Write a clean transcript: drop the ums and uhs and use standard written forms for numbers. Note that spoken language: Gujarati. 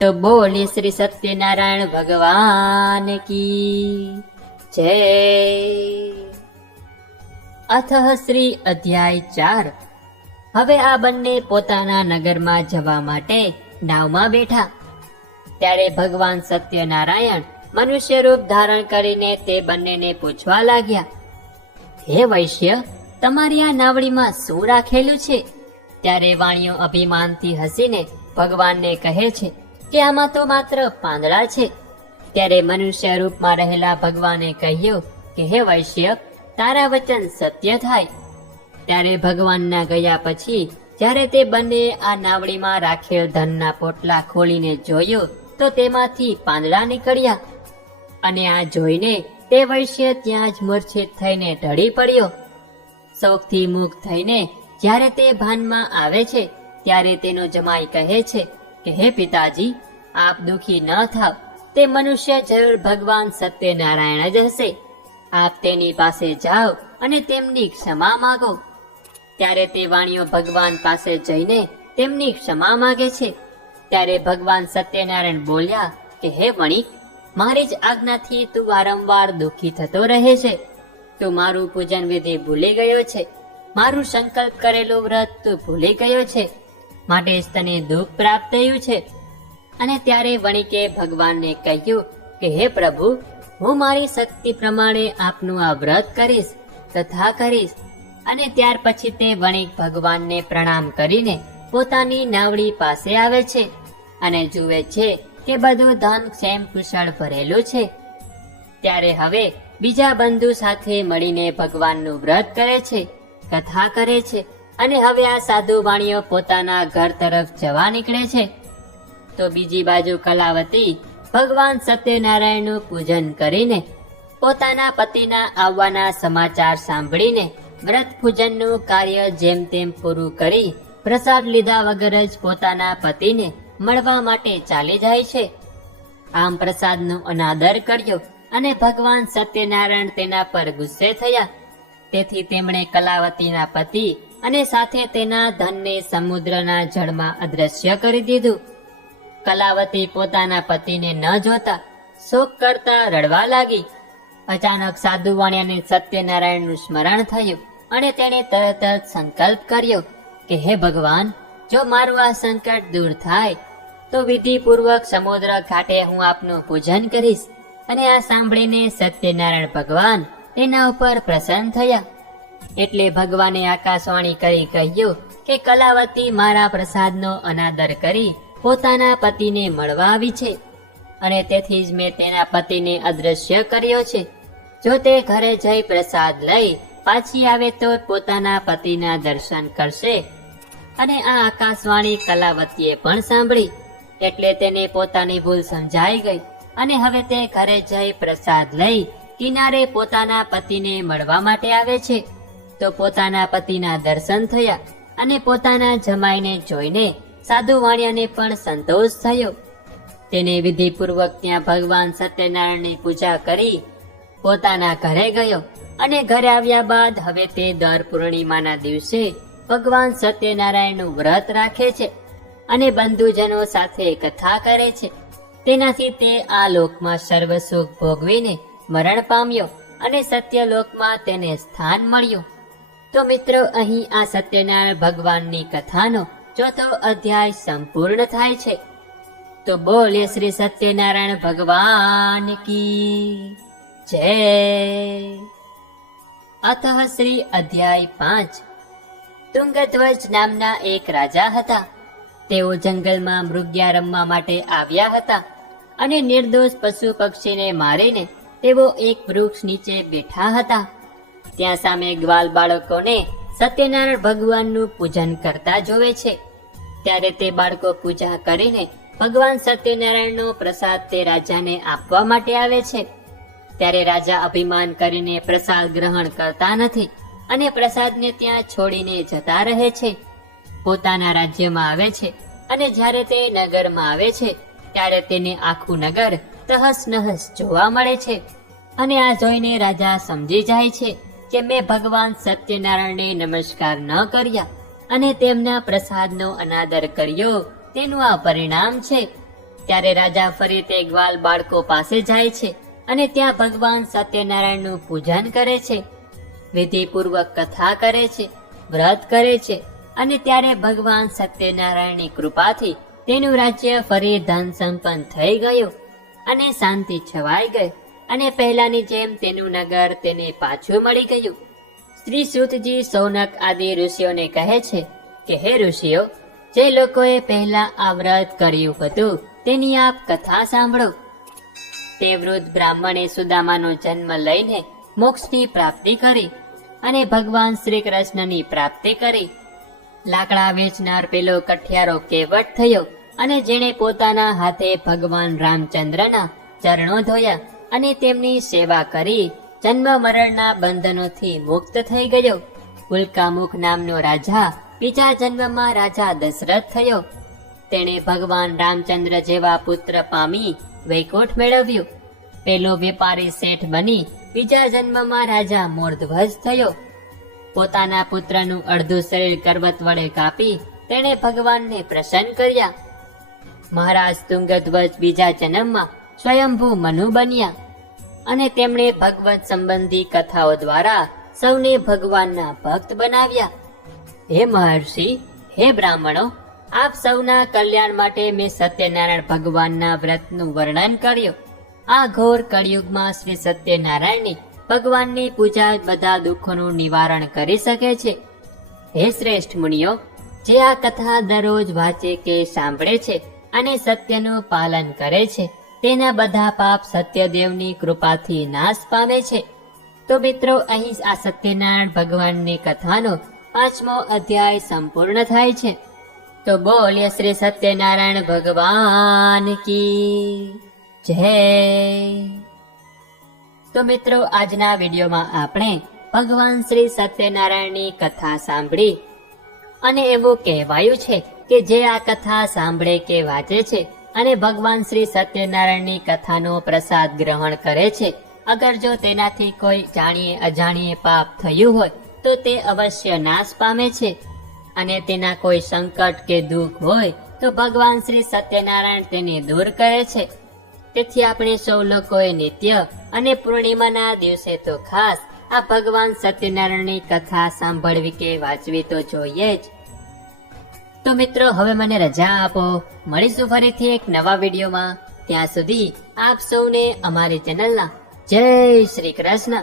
તો બોલી શ્રી સત્યનારાયણ ભગવાન કી જય. અથઃ શ્રી અધ્યાય 4. હવે આ બંને પોતાના નગરમાં જવા માટે નાવમાં બેઠા. ત્યારે ભગવાન સત્યનારાયણ મનુષ્ય રૂપ ધારણ કરીને તે બંનેને પૂછવા લાગ્યા, હે વૈશ્ય, તમારી આ નાવડીમાં શું રાખેલું છે? ત્યારે વાણિયો અભિમાનથી હસીને ભગવાનને કહે છે કે આમાં તો માત્ર પાંદડા છે. ત્યારે મનુષ્ય રૂપમાં રહેલા ભગવાને કહ્યું કે હે વૈશ્ય, તારા વચન સત્ય થાય. ત્યારે ભગવાનના ગયા પછી જ્યારે તે બંને આ નાવડીમાં રાખેલ ધનના પોટલા ખોલીને જોયું તો તેમાંથી પાંદડા નીકળ્યા. અને આ જોઈને તે વૈશ્ય ત્યાં જ મૂર્છિત થઈને ઢળી પડ્યો. શોકથી મુક્ત થઈને જ્યારે તે ભાનમાં આવે છે ત્યારે તેનો જમાઈ કહે છે કે હે પિતાજી, આપ દુઃખી ન થાવ, તે મનુષ્ય જરૂર ભગવાન સત્યનારાયણ જ હશે. આપ તેની પાસે જાઓ અને તેમની ક્ષમા માગો. ત્યારે તે વાણિયો ભગવાન પાસે જઈને તેમની ક્ષમા માગે છે. ત્યારે ભગવાન સત્યનારાયણ બોલ્યા કે હે વણિક, મારી જ આજ્ઞાથી તું વારંવાર દુઃખી થતો રહે છે. તું મારું પૂજન વિધિ ભૂલી ગયો છે, મારું સંકલ્પ કરેલું વ્રત તું ભૂલી ગયો છે, માટે જ તને દુઃખ પ્રાપ્ત થયું છે. અને ત્યારે વણિકે ભગવાનને કહ્યું કે હે પ્રભુ, હું મારી શક્તિ પ્રમાણે આપનું આ વ્રત કરીશ, તથા કરીશ. અને ત્યાર પછી તે વણિક ભગવાનને પ્રણામ કરીને પોતાની નાવડી પાસે આવે છે અને જુએ છે કે બધું ધન ક્ષેમ કુશળ ભરેલું છે. ત્યારે હવે બીજા બંધુ સાથે મળીને ભગવાનનું વ્રત કરે છે, કથા કરે છે. અને હવે આ સાધુ વાણીઓ પોતાના ઘર તરફ જવા નીકળે છે. તો બીજી બાજુ કલાવતી ભગવાન સત્યનારાયણનું પૂજન કરીને પોતાના પતિના આવવાના સમાચાર સાંભળીને વ્રત પૂજનનું કાર્ય જેમ તેમ પૂરું કરી પ્રસાદ લીધા વગર જ પોતાના પતિને મળવા માટે ચાલી જાય છે. આમ પ્રસાદનો અનાદર કર્યો અને ભગવાન સત્યનારાયણ તેના પર ગુસ્સે થયા. તેથી તેમણે કલાવતીના પતિ અને સાથે તેના ધનને સમુદ્રના જળમાં અદ્રશ્ય કરી દીધું. કલાવતી પોતાના પતિને ન જોતા શોક કરતા રડવા લાગી. અચાનક સાધુ વાણિયાને સત્યનારાયણનું સ્મરણ થયું અને તેણે તરત જ સંકલ્પ કર્યો કે હે ભગવાન, જો મારું આ સંકટ દૂર થાય તો વિધિપૂર્વક સમુદ્ર ઘાટે હું આપનું પૂજન કરીશ. અને આ સાંભળીને સત્યનારાયણ ભગવાન તેના ઉપર પ્રસન્ન થયા. એટલે ભગવાને આકાશવાણી કરી કહ્યું કે કલાવતી મારા પ્રસાદનો અનાદર કરી પોતાના પતિને મળવા આવી છે, અને તેથી જ મેં તેના પતિને અદ્રશ્ય કર્યો છે. જો તે ઘરે જઈ પ્રસાદ લઈ પાછી આવે તો પોતાના પતિના દર્શન કરશે. અને આ આકાશવાણી કલાવતીએ પણ સાંભળી, એટલે તેને પોતાની ભૂલ સમજાઈ ગઈ. અને હવે તે ઘરે જઈ પ્રસાદ લઈ કિનારે પોતાના પતિને મળવા માટે આવે છે. તો પોતાના પતિના દર્શન થયા અને પોતાના જમાઈને જોઈને સાધુ વાણિયાને પણ સંતોષ થયો. તેને વિધિપૂર્વક ત્યાં ભગવાન સત્યનારાયણની પૂજા કરી પોતાના ઘરે ગયો. અને ઘરે આવ્યા બાદ હવે તે દર પૂર્ણિમાના દિવસે ભગવાન સત્યનારાયણનું વ્રત રાખે છે અને બંધુજનો સાથે કથા કરે છે. તેનાથી તે આ લોકમાં સર્વ સુખ ભોગવીને મરણ પામ્યો અને સત્યલોકમાં તેને સ્થાન મળ્યું. તો મિત્રો, અહીં આ સત્યનારાયણ ભગવાનની કથાનો 4થો અધ્યાય સંપૂર્ણ થાય છે. તો બોલે શ્રી સત્યનારાયણ ભગવાન કી જય. અથઃ શ્રી અધ્યાય 5. તુંગધ્વજ નામના એક રાજા હતા. તેઓ જંગલમાં મૃગ્યા રમવા માટે આવ્યા હતા અને નિર્દોષ પશુ પક્ષીને મારીને તેઓ એક વૃક્ષ નીચે બેઠા હતા. ત્યાં સામે ગ્વાલ બાળકોને સત્યનારાયણ ભગવાનનું પૂજન કરતા જોવે છે. ત્યારે તે બાળકો પૂજા કરીને ભગવાન સત્યનારાયણનો પ્રસાદ તે રાજાને આપવા માટે આવે છે. ત્યારે રાજા અભિમાન કરીને પ્રસાદ ગ્રહણ કરતા નથી અને પ્રસાદને ત્યાં છોડીને જતા રહે છે. પોતાના રાજ્યમાં આવે છે અને જ્યારે તે નગરમાં આવે છે ત્યારે તેને આખું નગર તહસ નહસ જોવા મળે છે. અને આ જોઈને રાજા સમજી જાય છે કે મેં ભગવાન સત્યનારાયણને નમસ્કાર ન કર્યા અને તેમના પ્રસાદનો અનાદર કર્યો, તેનું આ પરિણામ છે. ત્યારે રાજા ફરી તે ગ્વાલ બાળકો પાસે જાય છે અને ત્યાં ભગવાન સત્યનારાયણનું પૂજન કરે છે, વિધિપૂર્વક કથા કરે છે, વ્રત કરે છે અને ત્યારે ભગવાન સત્યનારાયણની કૃપાથી તેનું રાજ્ય ફરી ધન સંપન્ન થઈ ગયું અને શાંતિ છવાઈ ગઈ અને પહેલાની જેમ તેનું નગર તેને પાછું મળી ગયું. શ્રી સૂતજી સૌનક આદિ ઋષિઓને કહે છે કે હે ઋષિઓ, જે લોકોએ પહેલા આ વ્રત કર્યું હતું તેની આપ કથા સાંભળો. તે વૃદ્ધ બ્રાહ્મણે સુદામાનો જન્મ લઈને મોક્ષની પ્રાપ્તિ કરી અને ભગવાન શ્રી કૃષ્ણની પ્રાપ્તિ કરી. લાકડા વેચનાર પેલો કઠિયારો કેવટ થયો અને જેણે પોતાના હાથે ભગવાન રામચંદ્રના ચરણો ધોયા અને તેમની સેવા કરી જન્મ મરણના બંધનોથી મુક્ત થઈ ગયો. ઉલ્કામુખ નામનો રાજા બીજા જન્મમાં રાજા દશરથ થયો. તેણે ભગવાન રામચંદ્ર જેવા પુત્ર પામી વૈકુંઠ મેળવ્યું. પેલો વેપારી શેઠ બની બીજા જન્મમાં રાજા મોરધ્વજ થયો. પોતાના પુત્રનું અડધું શરીર કરવત વડે કાપી તેણે ભગવાનને પ્રસન્ન કર્યા. મહારાજ તુંગધ્વજ બીજા જન્મમાં સ્વયંભૂ મનુ બન્યા અને તેમણે ભગવત સંબંધી કથાઓ દ્વારા સૌને ભગવાનના ભક્ત બનાવ્યા. હે મહર્ષિ, હે બ્રાહ્મણો, આપ સૌના કલ્યાણ માટે મેં સત્યનારાયણ ભગવાનના વ્રતનું વર્ણન કર્યું. આ ઘોર કળિયુગમાં શ્રી સત્યનારાયણની ભગવાનની પૂજા બધા દુઃખોનું નિવારણ કરી શકે છે. હે શ્રેષ્ઠ મુનિઓ, જે આ કથા દરરોજ વાંચે કે સાંભળે છે અને સત્યનું પાલન કરે છે તેના બધા પાપ સત્યદેવની કૃપાથી નાશ પામે છે. તો મિત્રો, અહીં આ સત્યનારાયણ ભગવાનની કથાનો 5મો અધ્યાય સંપૂર્ણ થાય છે. તો બોલ્ય શ્રી સત્યનારાયણ ભગવાન કી જય. તો મિત્રો, આજના વિડીયોમાં આપણે ભગવાન શ્રી સત્યનારાયણની કથા સાંભળી અને એવું કહેવાયું છે કે જે આ કથા સાંભળે કે વાંચે છે અને ભગવાન શ્રી સત્યનારાયણની કથાનો પ્રસાદ ગ્રહણ કરે છે, અગર જો તેનાથી કોઈ જાણીએ અજાણીએ પાપ થયું હોય તો તે અવશ્ય નાશ પામે છે અને તેના કોઈ સંકટ કે દુઃખ હોય તો ભગવાન શ્રી સત્યનારાયણ તેને દૂર કરે છે. તેથી આપણે સૌ લોકોએ નિત્ય અને પૂર્ણિમાના દિવસે તો ખાસ આ ભગવાન સત્યનારાયણની કથા સાંભળવી કે વાંચવી તો જોઈએ જ. તો મિત્રો, હવે મને રજા આપો. મળીશું ફરીથી એક નવા વિડીયોમાં. ત્યાં સુધી આપ સૌને અમારી ચેનલના જય શ્રી કૃષ્ણ.